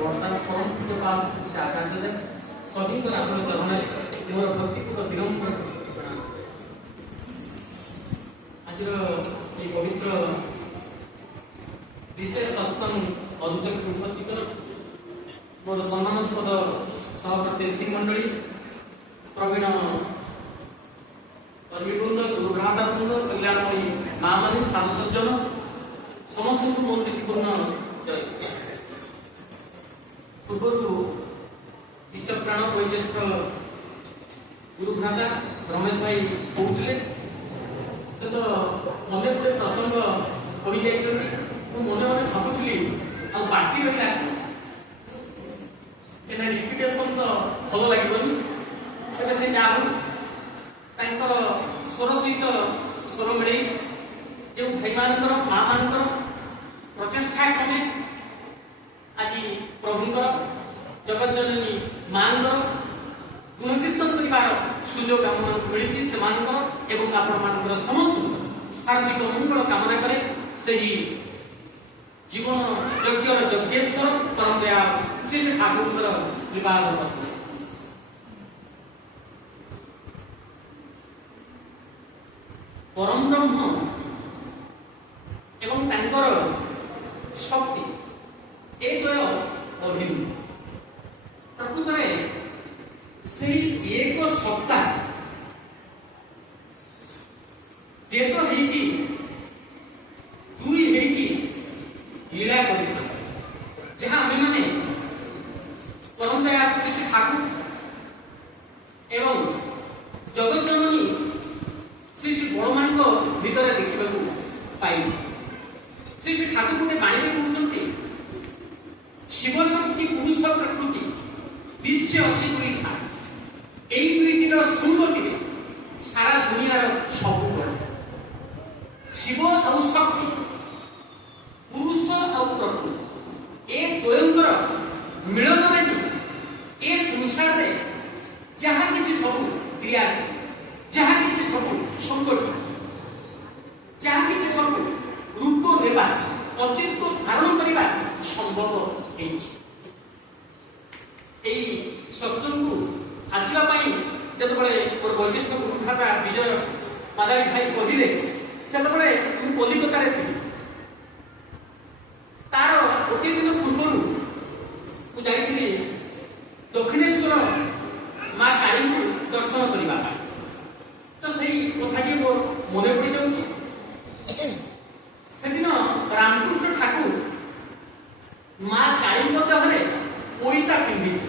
ବର୍ତ୍ତମାନ ପରମ ପୂଜ୍ୟ ପାଦ ଶ୍ରୀ ଆଚାର୍ଯ୍ୟ ଦେବ ସଭିଙ୍କ ନାଥର ଚରଣରେ ମୋର ଭକ୍ତିପୂର୍ଣ୍ଣ ବିନମ୍ର ପ୍ରଣାମ। ଆଜିର এই পবিত্র বিশেষ সৎসঙ্গ অধ্যক্ষ উপস্থিত মোর সম্মানস্পদ সহপ্রতিনিধি মন্ডলী প্রবীণ কর্মীবৃন্দ গুরুভ্রাতাবৃন্দ কল্যাণময়ী মা মানে সাধু সজ্জন সমস্ত মোর প্রীতিপূর্ণ জয়। ପୂର୍ବରୁ ଇଷ୍ଟପ୍ରାଣ ବୈଜେଷ୍ଠ ଗୁରୁଭ୍ରାତା ରମେଶ ଭାଇ କହୁଥିଲେ ସେ ତ ମନେ ଗୋଟେ ପ୍ରସଙ୍ଗ କହିଯାଇଛନ୍ତି। ମୁଁ ମନେ ମନେ ଭାବୁଥିଲି ଆଉ ବାକି ରହିଲା ଏନା ରିପିଟେସନ୍ ତ ଭଲ ଲାଗିବନି। ତେବେ ସେ ଯାହା ହଉ ତାଙ୍କର ସ୍ୱର ସହିତ ସ୍ୱର ମିଳେଇ ଯେଉଁ ଭାଇମାନଙ୍କର ମାଆମାନଙ୍କର ପ୍ରଚେଷ୍ଟା କ୍ରମେ ଆଜି ପ୍ରଭୁଙ୍କର ଜଗତଜନନୀ ମାଙ୍କର ଗୁଣକୀର୍ତ୍ତନ କରିବାର ସୁଯୋଗ ଆମମାନଙ୍କୁ ମିଳିଛି। ସେମାନଙ୍କର ଏବଂ ଆପଣମାନଙ୍କର ସମସ୍ତଙ୍କୁ ସାର୍ବିକ ମଙ୍ଗଳ କାମନା କରେ ସେହି ଜୀବନ ଯଜ୍ଞର ଯଜ୍ଞେଶ୍ୱର ପରମ ଦୟାଳ ଶ୍ରୀ ଶ୍ରୀ ଠାକୁରଙ୍କର ଶ୍ରୀପାଦ ପଦ୍ମେ। ପରମ ବ୍ରହ୍ମ ଏବଂ ତାଙ୍କର ଶକ୍ତି ଏ ଦ୍ୱୟ ଅଭିନ୍ନ। ପ୍ରକୃତରେ ସେହି ଏକ ସତ୍ତା ଏକ ହେଇକି ଦୁଇ ହେଇକି ଲୀଳା କରିଥାନ୍ତି, ଯାହା ଆମେମାନେ ପରମ ଦୟାଳ ଶ୍ରୀ ଶ୍ରୀ ଠାକୁର ଏବଂ ଜଗତଜନନୀ ଶ୍ରୀ ଶ୍ରୀ ବଡ଼ମାଙ୍କ ଭିତରେ ଦେଖିବାକୁ ପାଇବୁ। ଶ୍ରୀ ଶ୍ରୀ ଠାକୁର ଗୋଟେ ବାଣୀରେ କହୁଛନ୍ତି ଶିବ ଶକ୍ତି ପୁରୁଷ ପ୍ରକୃତି ବିଶ୍ୱ ଅଛି ଦୁଇଟା, ଏଇ ଦୁଇଟିର ଶୃଙ୍ଖଟିରେ ସାରା ଦୁନିଆର ସବୁ ଗଢ଼ା। ଶିବ ଆଉ ଶକ୍ତି ପୁରୁଷ ଆଉ ପ୍ରକୃତି ଏ ଦ୍ୱୟଙ୍କର ମିଳନ ପାଇଁ ଏ ସଂସାରରେ ଯାହା କିଛି ସବୁ କ୍ରିୟା ଅଛି, ଯାହା କିଛି ସବୁ ସଂକଟ, ଯାହା କିଛି ସବୁ ରୂପ ନେବା ଅସ୍ତିତ୍ୱ ଧାରଣ କରିବା ସମ୍ଭବ ହେଇଛି। এই ସତ୍ସଙ୍ଗକୁ ଆସିବା ପାଇଁ ଯେତେବେଳେ ମୋର ବୈଶିଷ୍ଠ ଗୁରୁଭ୍ରାତା ବିଜୟ ମାଦାରୀ ଭାଇ କହିଲେ, ସେତେବେଳେ ମୁଁ କଲିକତାରେ ଥିଲି। ତାର ଗୋଟିଏ ଦିନ ପୂର୍ବରୁ ମୁଁ ଯାଇଥିଲି ଦକ୍ଷିଣେଶ୍ୱର ମା କାଳୀଙ୍କୁ ଦର୍ଶନ କରିବା ପାଇଁ। ତ ସେଇ କଥାଟି ମୋର ମନେ ପଡ଼ିଯାଉଛି। ସେଦିନ ରାମକୃଷ୍ଣ ଠାକୁର ମା କାଳୀଙ୍କ ଦେହରେ ପଇତା ପିନ୍ଧିଥିଲେ।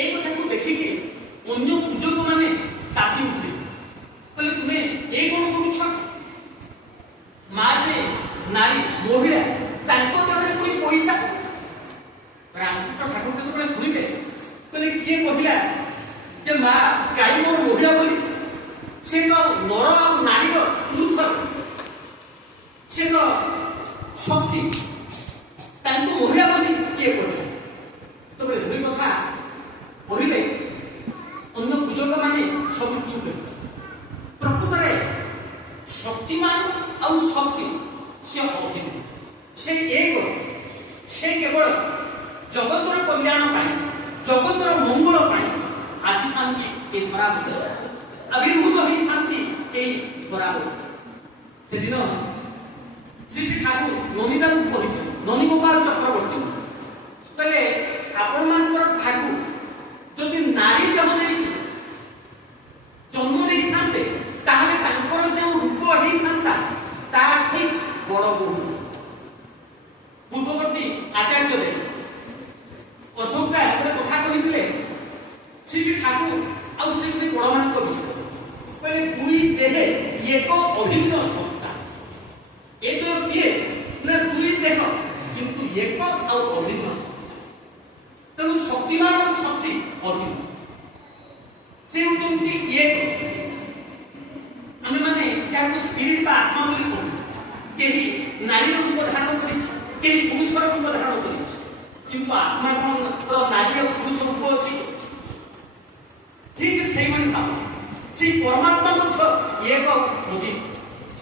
এই কথাକୁ ଦେଖିକି ଅନ୍ୟ ପୂଜକମାନେ ତାତି ଉଠିଲେ, କହିଲେ ତୁମେ এই କ'ଣ କରୁଛ? ମା ଯେ ନାରୀ ମହିଳା, ତାଙ୍କ ଦେହରେ ପୁଣି ପଇତା। ରାମକୃଷ୍ଣ ଠାକୁର ଯେତେବେଳେ ଶୁଣିଲେ, କହିଲେ କିଏ କହିଲା ଯେ ମା କାଳୀ ମୋର ମହିଳା ବୋଲି? ସେ ତ ନର ଆଉ ନାରୀର ପୃଥକ, ସେ ତ ଶକ୍ତି, ତାଙ୍କୁ ମହିଳା ବୋଲି କିଏ କହିଲା? ତେବେ ଦୁଇ କଥା କହିଲେ ଅନ୍ୟ ପୂଜକମାନେ ସବୁ ଚୁପ୍ ହେଲେ। ପ୍ରକୃତରେ ଶକ୍ତିମାନ ଆଉ ଶକ୍ତି ସେ ଅଭିନ୍ନ, ସେ ଏକ, ସେ କେବଳ ଜଗତର କଲ୍ୟାଣ ପାଇଁ, ଜଗତର ମଙ୍ଗଳ ପାଇଁ ଆସିଥାନ୍ତି ଏ ଧରାକୁ, ଆବିର୍ଭୂତ ହେଇଥାନ୍ତି ଏଇ ଧରାକୁ। ସେଦିନ ଶ୍ରୀ ଶ୍ରୀ ଠାକୁର ନମିତାଙ୍କୁ କହିଥିଲେ, ନନୀଗୋପାଳ ଚକ୍ରବର୍ତ୍ତୀ କହିଲେ ଆପଣମାନଙ୍କର ଠାକୁର ଯଦି ନାରୀ ଦେହ ନେଇକି ଜନ୍ମ ନେଇଥାନ୍ତେ, ତାହେଲେ ତାଙ୍କର ଯେଉଁ ରୂପ ହେଇଥାନ୍ତା ତା ଠିକ୍ ବଡ଼ ବୋହୂ। ପୂର୍ବବର୍ତ୍ତୀ ଆଚାର୍ଯ୍ୟ ଦେବ ଅଶୋକା ଗୋଟେ କଥା କହିଥିଲେ ଶ୍ରୀ ଶ୍ରୀ ଠାକୁର ଆଉ ଶ୍ରୀ ଶ୍ରୀ ବଡ଼ମାଙ୍କ ବିଷୟରେ। କହିଲେ ଦୁଇ ଦେହେ ଏକ ଅଭିନ୍ନ ସତ୍ତା। ଏ ତ କିଏ ନା ଦୁଇ ଦେହ କିନ୍ତୁ ଏକ ଆଉ ଅଭିନ୍ନ ସତ୍ତା। ତେଣୁ ଶକ୍ତିମାନ ଶକ୍ତି ଅଭିନ୍ନ, ସେ ହେଉଛନ୍ତି ଏକ। ଆମେମାନେ ଯାହାକୁ ସ୍ପିରିଟ ବା ଆତ୍ମା ବୋଲି କହୁ, କେହି ନାରୀର ରୂପ ଧାରଣ କରିଛି, କେହି ପୁରୁଷର ରୂପ ଧାରଣ କରିଛି, କିନ୍ତୁ ଆତ୍ମା କଣର ନାରୀ ଓ ପୁରୁଷ ରୂପ ଅଛି। ଠିକ ସେଇଭଳି ଭାବରେ ସେଇ ପରମାତ୍ମା ମଧ୍ୟ ଏକ ନଦୀ,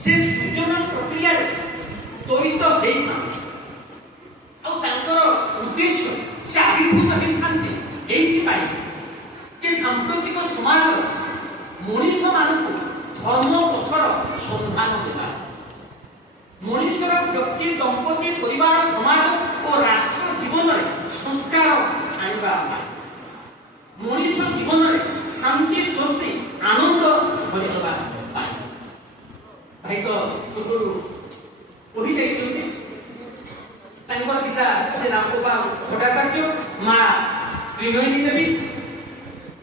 ସେ ସୃଜନ ପ୍ରକ୍ରିୟାରେ ଦ୍ୱୈତ ହେଇଥାନ୍ତି। ଆଉ ତାଙ୍କର ଉଦ୍ଦେଶ୍ୟ ଆବିର୍ଭୂତ ହୋଇଥାନ୍ତି ଏଇଥିପାଇଁ ଯେ ସାମ୍ପ୍ରତିକ ସମାଜ ମଣିଷମାନଙ୍କୁ ଧର୍ମ ପଥର ସନ୍ଧାନ ଦେବା, ମଣିଷର ବ୍ୟକ୍ତି, ଦମ୍ପତି, ପରିବାର, ସମାଜ ଓ ରାଷ୍ଟ୍ର ଜୀବନରେ ସଂସ୍କାର ଆଣିବା ପାଇଁ, ମଣିଷ ଜୀବନରେ ଶାନ୍ତି, ସ୍ୱସ୍ତି, ଆନନ୍ଦ ଭରିଦେବା ପାଇଁ। ଭାଇ ତ ପୂର୍ବରୁ କହି ଯାଇଛନ୍ତି ତାଙ୍କର ପିତା ସେ ରାମଗୋପାଳ ଭଟ୍ଟାଚାର୍ଯ୍ୟ, ମା ତ୍ରିନୟନୀ ଦେବୀ।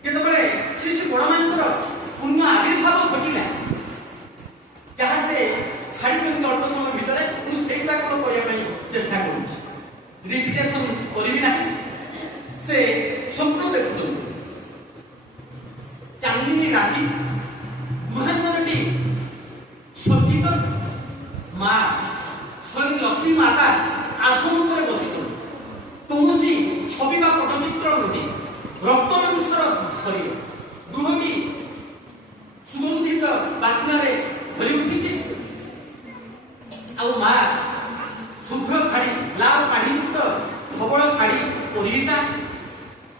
ଯେତେବେଳେ ଶ୍ରୀ ଶ୍ରୀ ବଡ଼ମାଙ୍କର ପୁଣ୍ୟ ଆବିର୍ଭାବ ଘଟିଲା, ଯାହା ସେ ଛାଡ଼ିଛନ୍ତି ଅଳ୍ପ ସମୟ ଭିତରେ, ମୁଁ ସେଇଟା କ'ଣ କହିବା ପାଇଁ ଚେଷ୍ଟା କରୁଛି, ରିପିଟେସନ କରିବି ନାହିଁ। ସେ ସ୍ୱପ୍ନ ଦେଖୁଛନ୍ତି ଚାନ୍ଦିନୀ ରାତି, ଗୃହାଙ୍ଗନଟି ସଜ୍ଜିତ, ମା ସ୍ୱୟଂ ଲକ୍ଷ୍ମୀ ମାତା ଆସନ ଉପରେ ବସିଛନ୍ତି। କୌଣସି ଛବି ବା ପଟ୍ଟଚିତ୍ର ନୁହେଁ, ରକ୍ତମାଂସର ଶରୀର। ଗୃହଟି ସୁଗନ୍ଧିତ ବାସ୍ନାରେ ଭରି ଉଠିଛି। ଆଉ ମା ଶୁଭ୍ର ଶାଢ଼ୀ, ଲାଲ ପାଢ଼ୀଯୁକ୍ତ ଧବଳ ଶାଢ଼ୀ ପରିହିତା,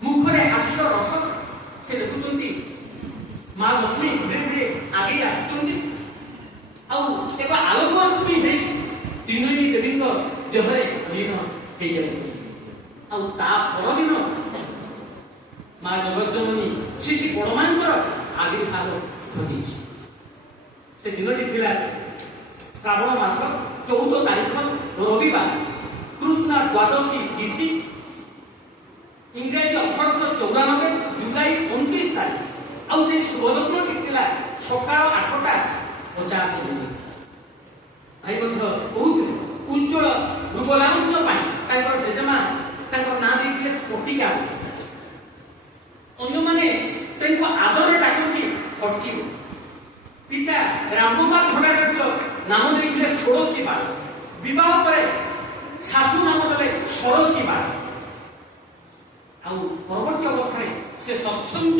ମୁଖରେ ହାସ୍ୟ ରସ। ସେ ଦେଖୁଛନ୍ତି ମା ଲକ୍ଷ୍ମୀ ଧୀରେ ଧୀରେ ଆଗେଇ ଆସୁଛନ୍ତି। ଆଉ ଏକ ଆଲୋକ ରଶ୍ମି ହେଇ ତ୍ରିନୟନୀ ଦେବୀଙ୍କ ଦେହରେ ଲୀନ ହେଇଯାଉଛନ୍ତି। ଆଉ ତା ପରଦିନ ମା ଜଗତଜନନୀ ଶ୍ରୀ ଶ୍ରୀ ବଡ଼ମାଙ୍କର ଆବିର୍ଭାବ ଘଟିଛି। ସେ ଦିନଟି ଥିଲା ଶ୍ରାବଣ ମାସ 14 ତାରିଖ ରବିବାର, କୃଷ୍ଣ ଦ୍ୱାଦଶୀ ତିଥି, ଇଂରାଜୀ 1894 ଜୁଲାଇ 29 ତାରିଖ। ଆଉ ସେ ଶୁଭଲଗ୍ନଟି ଥିଲା ସକାଳ 8:50। ଭାଇ ମଧ୍ୟ କହୁଥିଲେ ଉଜ୍ଜଳ ରୂପଲାବଣ୍ୟ ପାଇଁ ତାଙ୍କର ଜେଜେମା ତାଙ୍କର ନାଁ ଦେଇଥିଲେ ସ୍ଫଟିକା। ଅନ୍ୟମାନେ ତାଙ୍କୁ ଆଦରରେ ଡାକନ୍ତି ଫଟକି। ପିତା ରାମଗୋପାଳ ଭଟ୍ଟାଚାର୍ଯ୍ୟ ନାମ ଦେଇଥିଲେ ଷୋଡ଼ଶୀ ବାଳ। ବିବାହ ପରେ ଶାଶୁ ନାମ ଦେଲେ ଷୋଡ଼ଶୀ ବାଳ। ଆଉ ପରବର୍ତ୍ତୀ ଅବସ୍ଥାରେ ସେ ସତ୍ସଙ୍ଗ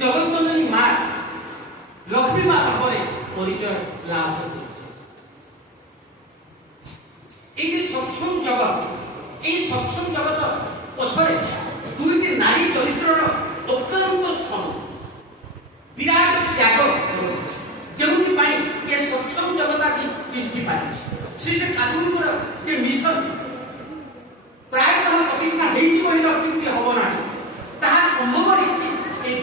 ଜଗତଜନନୀ ମା ଲକ୍ଷ୍ମୀ ମା ଭାବରେ ପରିଚୟ ଲାଭ କରିଥିଲେ। এই যে সৎসঙ্গ জগৎ, এই সৎসঙ্গ জগৎ পছরে দুইটি নারী চরিত্রর অত্যন্ত স্থান, বিরাট ত্যাগ, যেপাই এ সৎসঙ্গ জগৎ আজ তিষ্ঠি পাই। শ্রী শ্রী ঠাকুরଙ୍କର যে মিশন প্রায়তঃ প্রতিষ্ঠা হয়েছি বলে অত্যুক্তি হব না, তাহা সম্ভব হয়েছে এই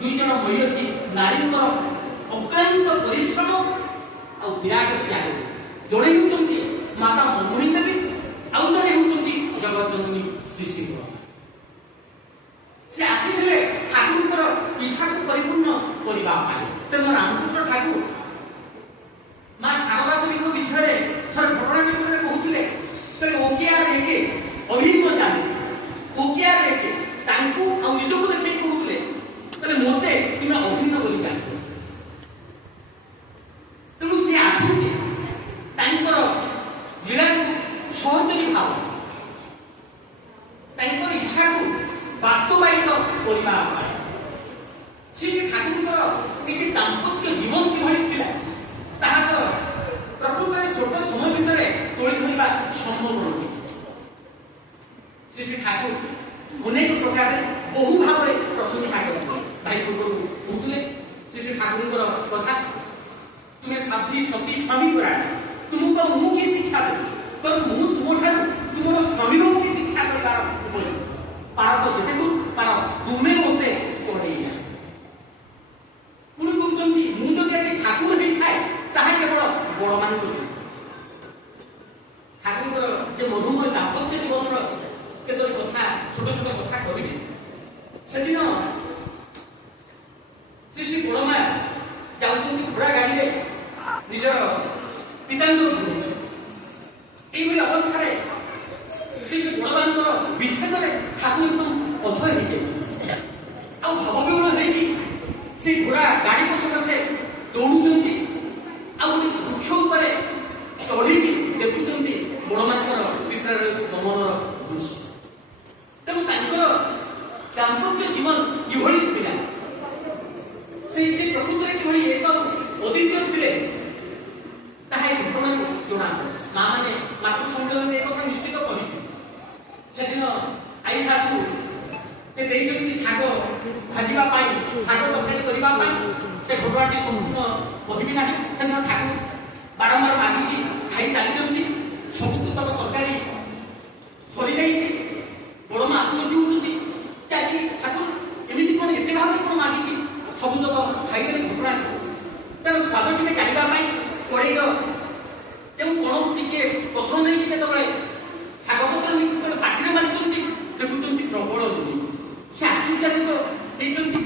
দুই জন মহিষী নারীଙ୍କର অক্লান্ত পরিশ্রম ଆଉ ବିରାଟ ତ୍ୟାଗ। ଜଣେ ହେଉଛନ୍ତି ମାତା ମଧୁମୟୀ ଦେବୀ, ଆଉ ଜଣେ ହେଉଛନ୍ତି ଜଗତଜନନୀ ଶ୍ରୀ ଶ୍ରୀ ବଡ଼। ସେ ଆସିଥିଲେ ଠାକୁରଙ୍କର ଇଚ୍ଛାକୁ ପରିପୂର୍ଣ୍ଣ କରିବା ପାଇଁ। ତେଣୁ ରାମକୃଷ୍ଣ ଠାକୁର ମା ଶାରଦା ଦେବୀଙ୍କ ବିଷୟରେ ଥରେ ଘଟଣା ଚକ୍ରରେ କହୁଥିଲେ, ଓକିଆ ରେକେ ଅଭିନ୍ନ ଜାଣେ, ଓକିଆ ରେକେ ତାଙ୍କୁ ଆଉ ନିଜକୁ ଦେଖେଇ କହୁଥିଲେ ମୋତେ ତୁମେ ଅଭିନ୍ନ ବୋଲି ଜାଣିବ। ତେଣୁ ସେ ଆସନ୍ତି ତାଙ୍କର ଲୀଳାକୁ ସହଚରୀ ଭାବ, ତାଙ୍କର ଇଚ୍ଛାକୁ ବାସ୍ତବାୟିତ କରିବା ପାଇଁ। ଶ୍ରୀ ଠାକୁରଙ୍କର କିଛି ଦାମ୍ପତ୍ୟ ଜୀବନ କିଭଳି ଥିଲା ତାହା ତ ପ୍ରକୃତରେ ସ୍ୱଳ୍ପ ସମୟ ଭିତରେ ତୋଳି ଧରିବା ସମ୍ଭବ ନୁହେଁ। ଶ୍ରୀ ଠାକୁର ଅନେକ ପ୍ରକାରରେ ବହୁ ଭାବରେ ପ୍ରଶଂସା କରନ୍ତି। ଭାଇ ପୂର୍ବରୁ କହୁଥିଲେ ଶ୍ରୀ ଠାକୁରଙ୍କର କଥା, ତୁମେ ସାଧ୍ୱୀ ସତୀ ସ୍ୱାମୀ କରା, ତୁମକୁ ମୁଁ କି ଶିକ୍ଷା ଦେବି, ମୁଁ ତୁମଠାରୁ ତୁମର ସ୍ୱାମୀକୁ କି ଶିକ୍ଷା କରିବାର ଉପଯୋଗ ପାର ଯେତେକୁ ପାର ତୁମେ ମୋତେ ଚଢ଼େଇ ଯା। ପୁଣି କହୁଛନ୍ତି ମୁଁ ଯଦି ଆଜି ଠାକୁର ହେଇଥାଏ ତାହା କେବଳ ବଡ଼ମାନଙ୍କ ଯୋଗୁଁ। ଠାକୁରଙ୍କର ଯେ ମଧୁମୟ ଦାମ୍ପତ୍ୟ ଜୀବନର କେତୋଟି କଥା, ଛୋଟ ଛୋଟ କଥା କହିଲେ। ସେଦିନ ଶ୍ରୀ ଶ୍ରୀ ବଡ଼ମା ଯାଉଛନ୍ତି ଘୋଡ଼ା ଗାଡ଼ିରେ ନିଜର ପିତାଙ୍କ ଘରକୁ। এইভাবে অবস্থায় শ্রী শ্রী বড়মাଙ୍କର বিচ্ছেদরে ঠাকুর একদম অধ হয়ে ଆଉ ଭାବବିହ୍ୱଳ ହେଇକି ସେ ଘୋଡ଼ା ଗାଡ଼ି ପଛ ପଛେ ଦୌଡୁଛନ୍ତି। ଆଉ ଗୋଟେ ବୃକ୍ଷ ଉପରେ ଚଢ଼ିକି ଦେଖୁଛନ୍ତି ବଡ଼ମାଙ୍କର ପିତାର ଗମନର ଦୃଶ୍ୟ। ତେଣୁ ତାଙ୍କର ଦାମ୍ପତ୍ୟ ଜୀବନ କିଭଳି ଥିଲା, ସେ ପ୍ରକୃତରେ କିଭଳି ଏକ ଅଦ୍ୱିତୀୟ ଥିଲେ ତାହା ଏ ଘଟଣାରୁ ଜଣା। ମା ମାନେ ମାତୃ ସମ୍ମିଳନୀରେ ଏ କଥା ନିଶ୍ଚିତ କହିଥିଲେ। ସେଦିନ ଶାଗ ତରକାରୀ କରିବା ପାଇଁ ସେ ଘଟଣାଟି ସମ୍ପୂର୍ଣ୍ଣ କହିବି ନାହିଁ। ସେଦିନ ଠାକୁର ବାରମ୍ବାର ମାଗିକି ଖାଇ ଚାଲିଛନ୍ତି। ସବୁତକ ତରକାରୀ ସରିଯାଇଛି। ବଡ଼ ମା ଆତ୍ମହତ୍ୟା ହେଉଛନ୍ତି ଯେ ଆଜି ଠାକୁର ଏମିତି କ'ଣ ଏତେ ଭାବରେ କ'ଣ ମାଗିକି ସବୁତକ ଖାଇଦେଲେ ଘଟଣା। ତାର ସ୍ୱାଦ ଟିକେ ଜାଣିବା ପାଇଁ କଡ଼େଇର ଯେଉଁ କ'ଣ ଟିକେ ପତ୍ର ନେଇକି ଯେତେବେଳେ ଶାଗ ପତ୍ର ନେଇକି ଯେତେବେଳେ ପାଟିରେ ମାରିଛନ୍ତି ଦେଖୁଛନ୍ତି ପ୍ରବଳ ନୁହେଁ। ସେ ଆଶ୍ଚର୍ଯ୍ୟ ଦେଇଛନ୍ତି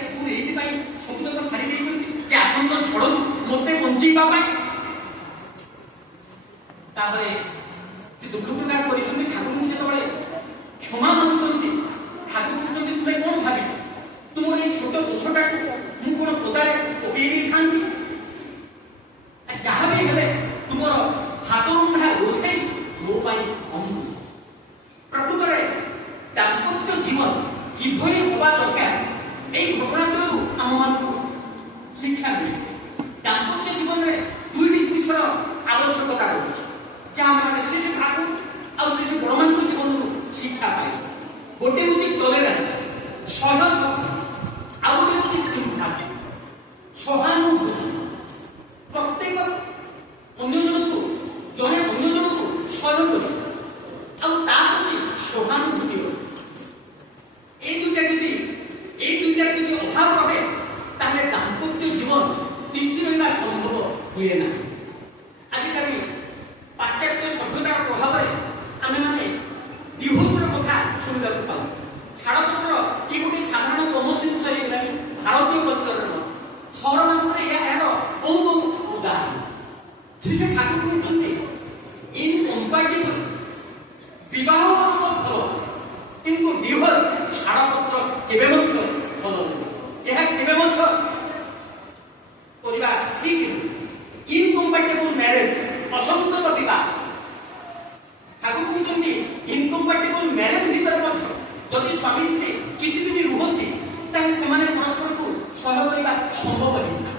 ଠାକୁର ଏଇଥିପାଇଁ ସବୁତକ ସାରି ଦେଇଛନ୍ତି ଯେ ଆସନ୍ନ ଝଡ଼ରୁ ମୋତେ ବଞ୍ଚେଇବା ପାଇଁ। ତାପରେ ସେ ଦୁଃଖ ପ୍ରକାଶ କରିଛନ୍ତି। ଠାକୁରଙ୍କୁ ଯେତେବେଳେ କ୍ଷମା ମାଗୁଛନ୍ତି ଠାକୁର କହୁଛନ୍ତି ତୁମେ କ'ଣ ଭାବିଛ ତୁମର ଏଇ ଛୋଟ ଦୋଷଟାକୁ ମୁଁ କ'ଣ ପଦାରେ ପକେଇ ଦେଇଥାନ୍ତି? ଯାହା ବି ହେଲେ ତୁମର ହାତ ରନ୍ଧା ରୋଷେଇ ମୋ ପାଇଁ ଅମୂଲ୍ୟ। ପ୍ରକୃତରେ ଦାମ୍ପତ୍ୟ ଜୀବନ କିଭଳି ହେବା ଦରକାର ଏଇ ଘଟଣାଟିରୁ ଆମମାନଙ୍କୁ ଶିକ୍ଷା ମିଳେ। ଦାମ୍ପତ୍ୟ ଜୀବନରେ ଦୁଇଟି ଜିନିଷର ଆବଶ୍ୟକତା ରହିଛି ଯାହା ମାନେ ଶିଶୁ ଠାକୁର ଆଉ ଶିଶୁ ବଡ଼ମାନଙ୍କ ଜୀବନରୁ ଶିକ୍ଷା ପାଏ। ଗୋଟେ ହେଉଛି ଟଲେରାନ୍ସ ସହଜ, ଆଉ ଗୋଟେ ହେଉଛି ସିମ୍ପାଥି ସହାନୁଭୂତି। ପ୍ରତ୍ୟେକ ଅନ୍ୟ ଜଣକୁ ଜଣେ ଅନ୍ୟ ଜଣକୁ ସହ୍ୟ କରି ଆଉ ତା ପ୍ରତି ସହାନୁଭୂତି ରହେ। এই দুইটার যদি অভাব রহে তাহলে দাম্পত্য জীবন তিষ্ঠি রহবা সম্ভব হুয়ে না। আজকালি পাশ্চাত্য সভ্যতার প্রভাবে আমি মানে ডিভোর্সর কথা শুনবাক পাও। ছাড়পত্র এই গোটে সাধারণ কমন জিনিস হয়ে গেল ভারতীয় কলচরের মধ্যে। সহর মানকরে এর বহু বহু উদাহরণ। শ্রী ঠাকুর কହୁଛନ୍ତି ইনকম্পাটিবল বিবাহ ଭଲ କିନ୍ତୁ ডিভোর্স ছাড়পত্র কেবে ମଧ୍ୟ ଭଲ ନୁହେଁ। ଏହା କେବେ ମଧ୍ୟ କରିବା ଠିକ ନୁହେଁ। ଇନକମ୍ପାଟିବଲ ମ୍ୟାରେଜ ଅସନ୍ତତ ବିବାହ। ଠାକୁର କହୁଛନ୍ତି ଇନକମ୍ପାଟିବଲ ମ୍ୟାରେଜ ଭିତରେ ମଧ୍ୟ ଯଦି ସ୍ୱାମୀ ସ୍ତ୍ରୀ କିଛି ଦିନ ରୁହନ୍ତି ତାହେଲେ ସେମାନେ ପରସ୍ପରକୁ ସହ୍ୟ କରିବା ସମ୍ଭବ ନୁହେଁ।